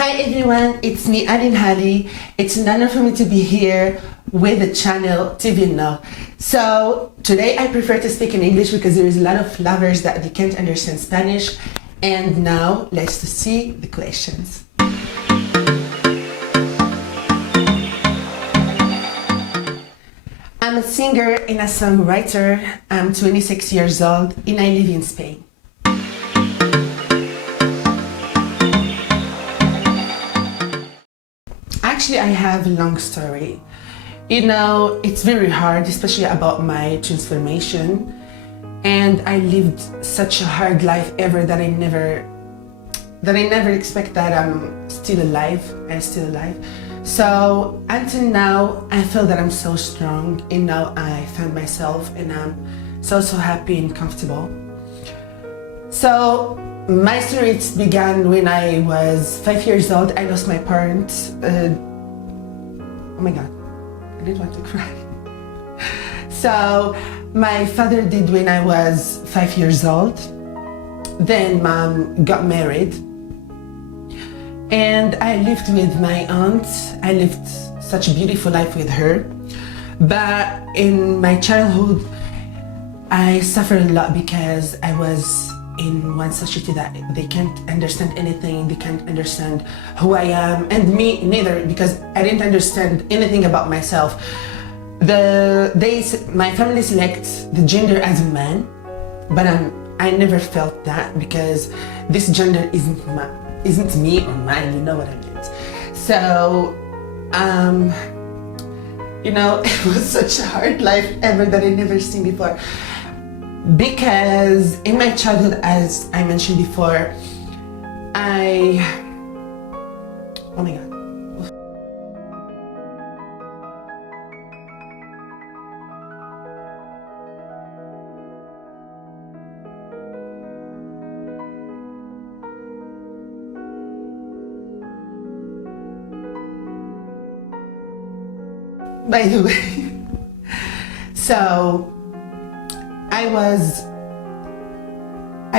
Hi everyone, it's me ALINE. It's an honor for me to be here with the channel TV Now. So today I prefer to speak in English because there is a lot of lovers that they can't understand Spanish. And now let's see the questions. I'm a singer and a songwriter. I'm 26 years old and I live in Spain. Actually, I have a long story. You know, it's very hard, especially about my transformation. And I lived such a hard life ever that I never expect that I'm still alive. I'm still alive. So until now, I feel that I'm so strong, and now I found myself, and I'm so happy and comfortable. So my story began when I was 5 years old. I lost my parents. Oh my God, I didn't want to cry. So my father did when I was 5 years old. Then mom got married. And I lived with my aunt. I lived such a beautiful life with her. But in my childhood, I suffered a lot because I was in one society that they can't understand anything, they can't understand who I am, and me neither, because I didn't understand anything about myself. My family selects the gender as a man, but I never felt that because this gender isn't me or mine, you know what I mean. So, you know, it was such a hard life ever that I never seen before. Because in my childhood, as I mentioned before, oh my God. By the way, so I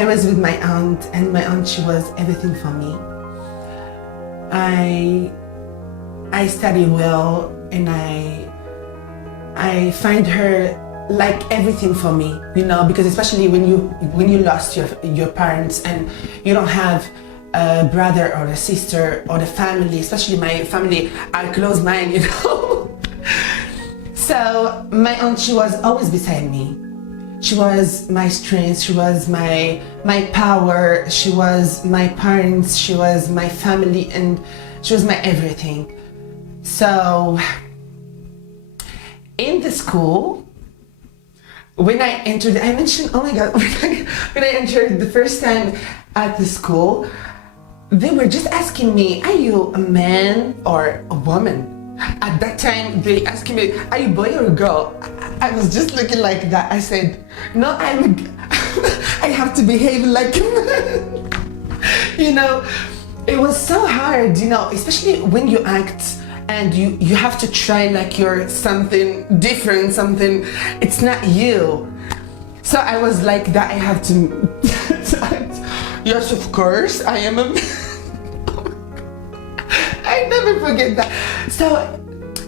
was with my aunt, and my aunt, she was everything for me. I study well, and I find her like everything for me, you know, because especially when you lost your parents and you don't have a brother or a sister or the family, especially my family are close mine, you know. So my aunt, she was always beside me. She was my strength, she was my power, she was my parents, she was my family, and she was my everything. So in the school, when I entered, I mentioned, oh my God, when I entered the first time at the school, they were just asking me, are you a man or a woman? At that time, they asked me, are you a boy or a girl? I was just looking like that. I said, no, I have to behave like a man. You know, it was so hard, you know, especially when you act and you have to try like you're something different, something, it's not you. So I was like that, I have to act. Yes, of course, I am a man. I never forget that. So,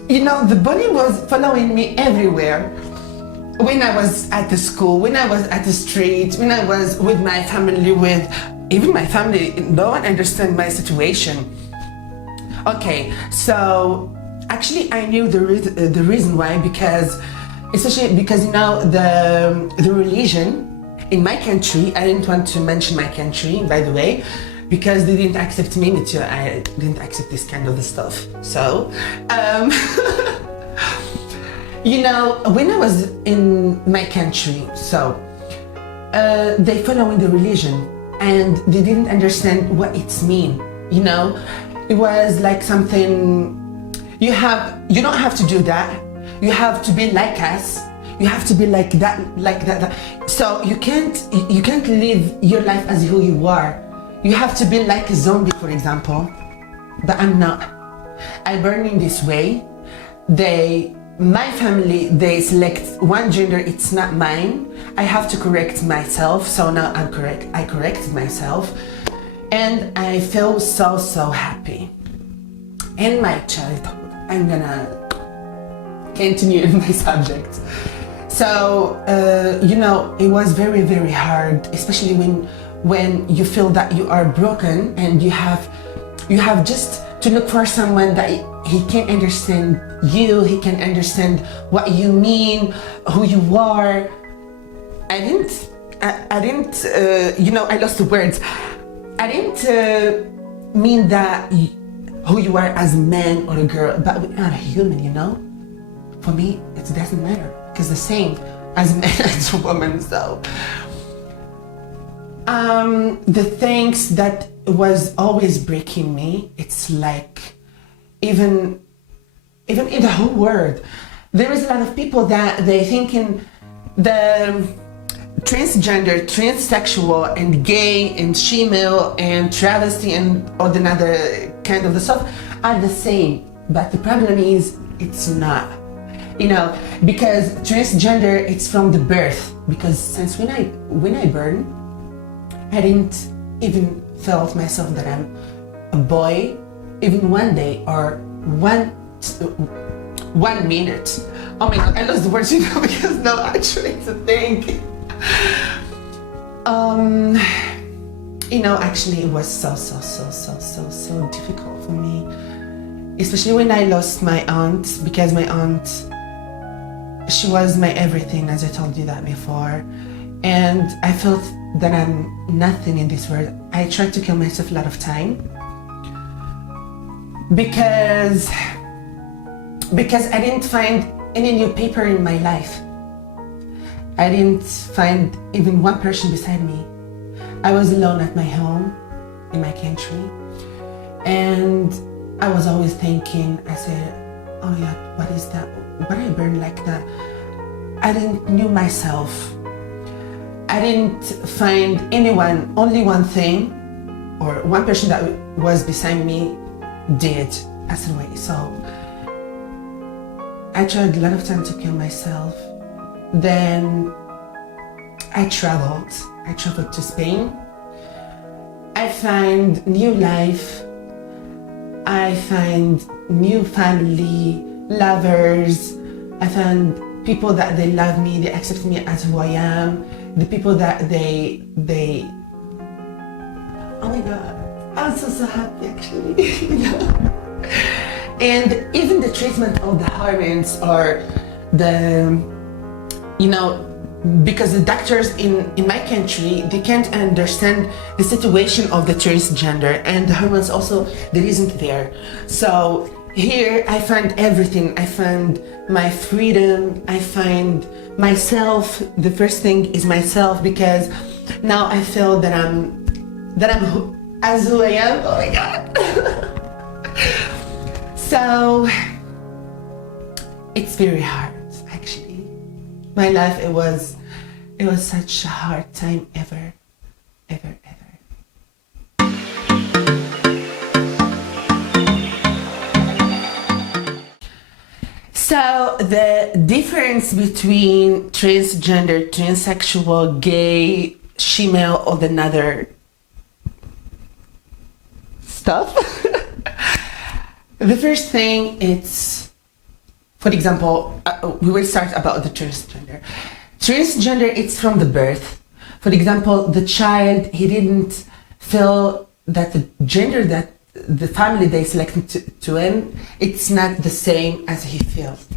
you know, the bully was following me everywhere. When I was at the school, when I was at the street, when I was with my family, with even my family, no one understood my situation. Okay, so actually I knew the reason why, because especially because, you know, the religion in my country, I didn't want to mention my country, by the way, because they didn't accept me too. I didn't accept this kind of stuff. So, you know, when I was in my country, so they following the religion and they didn't understand what it's mean. You know, it was like something you don't have to do that. You have to be like us. You have to be like that. So you can't live your life as who you are. You have to be like a zombie, for example, but I'm not. I born in this way. My family, they select one gender, it's not mine. I have to correct myself, so now I corrected myself. And I feel so happy. In my childhood, I'm gonna continue in my subject. So, it was very hard, especially when you feel that you are broken and you have just to look for someone that he can understand you, he can understand what you mean, who you are. I didn't, I lost the words. I didn't mean that who you are as a man or a girl, but we're not a human, For me, it doesn't matter, because the same as a man as a woman, so. The things that was always breaking me, it's like, even in the whole world, there is a lot of people that they thinking the transgender, transsexual, and gay, and female, and travesty, and all the other kind of the stuff are the same. But the problem is, it's not. Because transgender, it's from the birth. Because since when I born, I didn't even felt myself that I'm a boy, even one day or 1 minute. Oh my God, I lost the words, because no, actually it's a thing. Actually it was so difficult for me, especially when I lost my aunt, because my aunt, she was my everything, as I told you that before, and I felt that I'm nothing in this world. I tried to kill myself a lot of time because I didn't find any new paper in my life. I didn't find even one person beside me. I was alone at my home, in my country, and I was always thinking, I said, oh my God, what is that? Why I burn like that? I didn't knew myself. I didn't find anyone, only one thing, or one person that was beside me did pass away. So I tried a lot of time to kill myself. Then I traveled to Spain. I find new life. I find new family, lovers. I found people that they love me, they accept me as who I am. The people that they oh my God, I'm so happy actually. And even the treatment of the hormones, or because the doctors in my country, they can't understand the situation of the transgender, and the hormones also, there isn't there. So here I find everything. I find my freedom, I find myself. The first thing is myself, because now I feel that I'm as who I am. Oh my God. So it's very hard, actually. My life, it was such a hard time ever. So the difference between transgender, transsexual, gay, female, or another stuff. The first thing, it's, for example, we will start about the transgender. Transgender, it's from the birth. For example, the child, he didn't feel that the gender that the family they selected to him, it's not the same as he feels,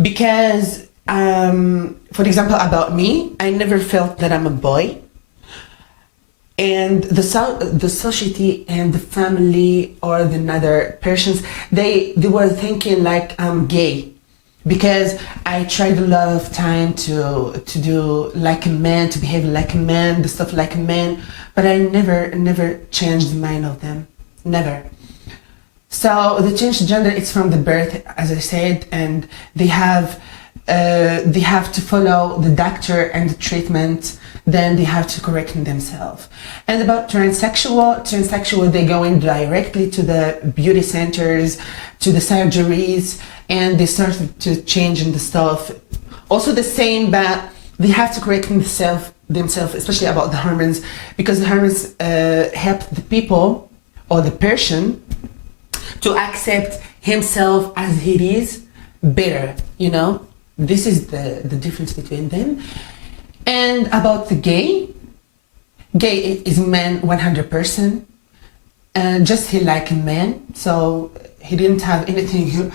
Because, for example, about me, I never felt that I'm a boy. And the society and the family or the other persons, they were thinking like I'm gay, because I tried a lot of time to do like a man, to behave like a man, the stuff like a man, but I never changed the mind of them, never. So the transgender, it's from the birth, as I said, and they have to follow the doctor and the treatment. Then they have to correct themselves. And about transsexual, they go in directly to the beauty centers, to the surgeries, and they start to change in the stuff. Also the same, but they have to correct themselves, especially about the hormones, because the hormones help the people or the person to accept himself as he is better, you know. This is the difference between them. And about the gay is man 100%, and just he like a man, so he didn't have anything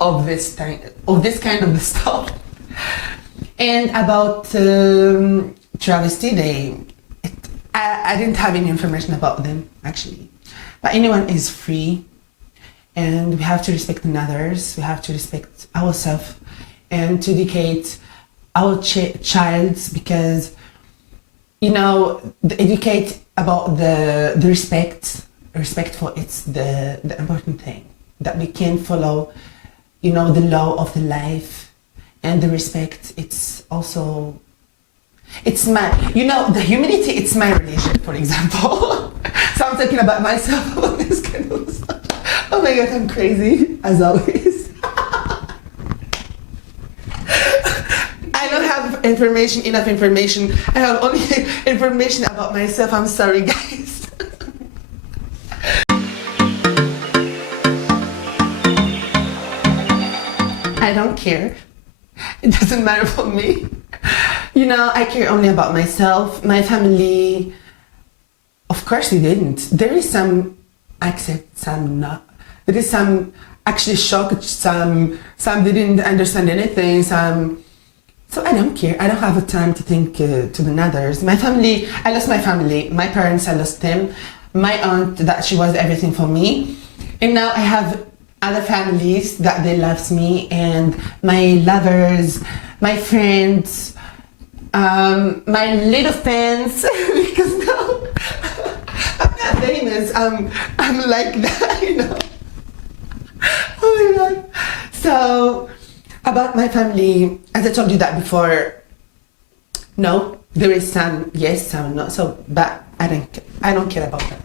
of this kind of stuff. And about travesty, I didn't have any information about them actually. But anyone is free, and we have to respect others. We have to respect ourselves and to educate our child, because you know, educate about the respectful. It's the important thing, that we can follow, you know, the law of the life, and the respect. It's also, it's my, you know, the humility. It's my religion, for example. So I'm talking about myself about this kind of stuff. Oh my God, I'm crazy as always. I don't have enough information. I have only information about myself. I'm sorry, guys. I don't care. It doesn't matter for me. You know, I care only about myself. My family, of course they didn't. There is some accept, some not. There is some actually shocked, some didn't understand anything, some. So I don't care. I don't have a time to think to the others. My family, I lost my family. My parents, I lost them. My aunt, that she was everything for me. And now I have other families that they loves me, and my lovers, my friends, my little fans, because now I'm not famous. I'm like that, you know. Oh my God. So about my family, as I told you that before, no, there is some yes, some no. So, but I don't care about that.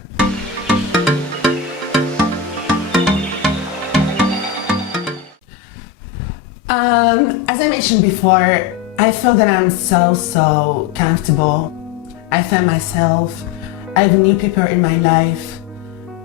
As I mentioned before, I feel that I'm so comfortable. I found myself. I have new people in my life.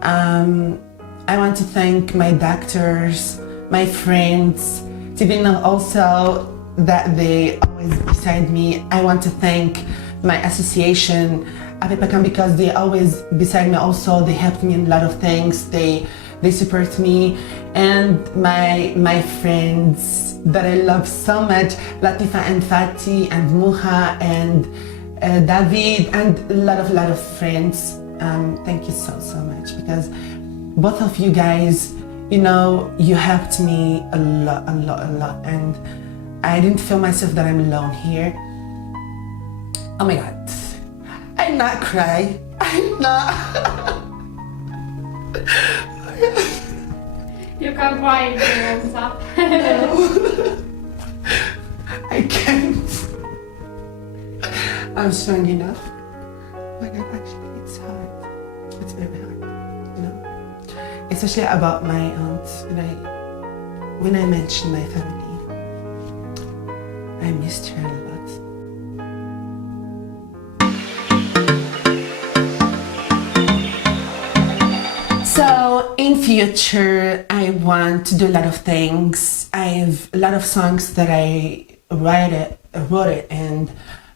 I want to thank my doctors, my friends, even also that they always beside me. I want to thank my association, Apepakam, because they always beside me also. They helped me in a lot of things. They support me, and my friends that I love so much, Latifa and Fatih and Muha and David, and a lot of friends. Thank you so much, because both of you guys, you know, you helped me a lot, and I didn't feel myself that I'm alone here. Oh my God, I'm not cry. I'm not. You can cry if you want up. No. I can't. I'm strong enough. Oh my God, actually, it's hard. It's very hard, you know. Especially about my aunt. When I mention my family, I missed her a lot. So in future, I want to do a lot of things. I have a lot of songs that I wrote it and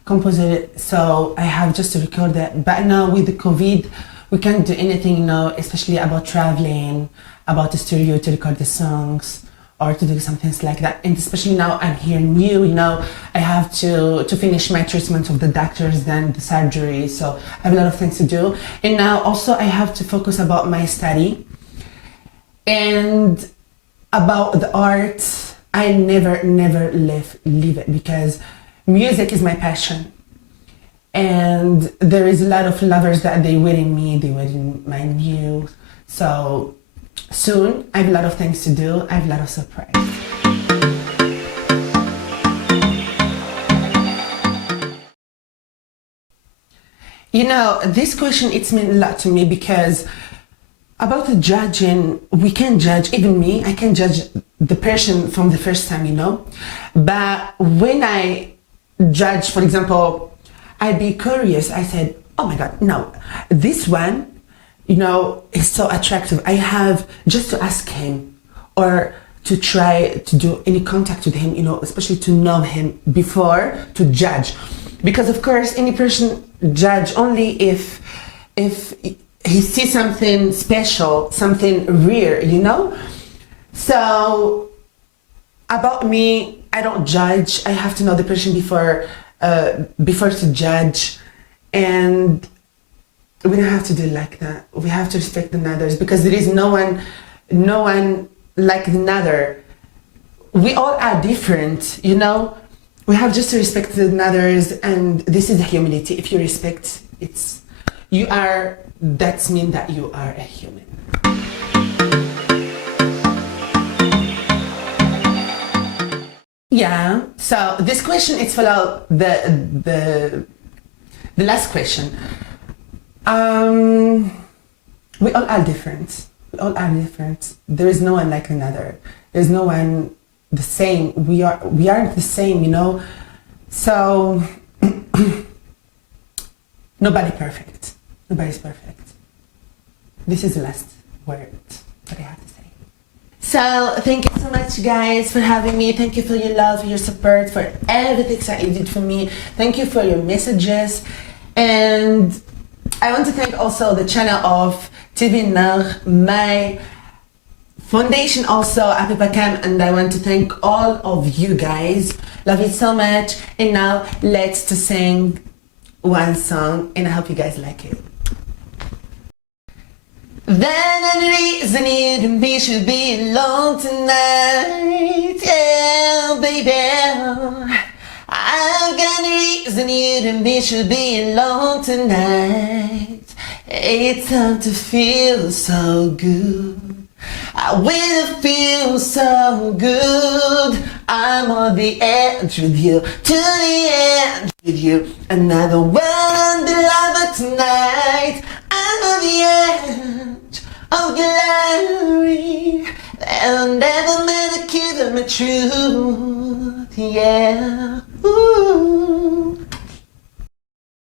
composed it. So I have just to record that. But now with the COVID, we can't do anything, you know, especially about traveling, about the studio to record the songs or to do some things like that. And especially now I'm here new, you know, I have to finish my treatment of the doctors, then the surgery. So I have a lot of things to do. And now also I have to focus about my study. And about the art, I never leave it, because music is my passion. And there is a lot of lovers that they waiting me, they waiting my news. So soon, I have a lot of things to do. I have a lot of surprise. You know, this question, it's meant a lot to me, because about the judging, we can judge, even me, I can judge the person from the first time, you know. But when I judge, for example, I'd be curious. I said, oh my God, no, this one, you know, is so attractive. I have just to ask him or to try to do any contact with him, you know, especially to know him before to judge. Because of course, any person judge only if he sees something special, something rare, you know? So about me, I don't judge. I have to know the person before to judge. And we don't have to do like that. We have to respect the others because there is no one like another. We all are different, you know? We have just to respect the others, and this is the humility. If you respect, that's mean that you are a human. Yeah, so this question is follow the last question. We all are different. We all are different. There is no one like another. There's no one the same. We aren't the same, you know. So nobody perfect. Nobody's perfect. This is the last word that I have to say. So thank you so much, guys, for having me. Thank you for your love, for your support, for everything that you did for me. Thank you for your messages. And I want to thank also the channel of TV Nar, my foundation also, Apipakam, and I want to thank all of you guys. Love you so much. And now let's to sing one song, and I hope you guys like it. Then a reason you and me should be alone tonight, yeah, baby. I've got a reason you and me should be alone tonight. It's time to feel so good. I will feel so good. I'm on the edge with you, to the edge with you. Another one the lover tonight. I'm on the edge of glory. There'll never be the kid of my truth, yeah. Ooh.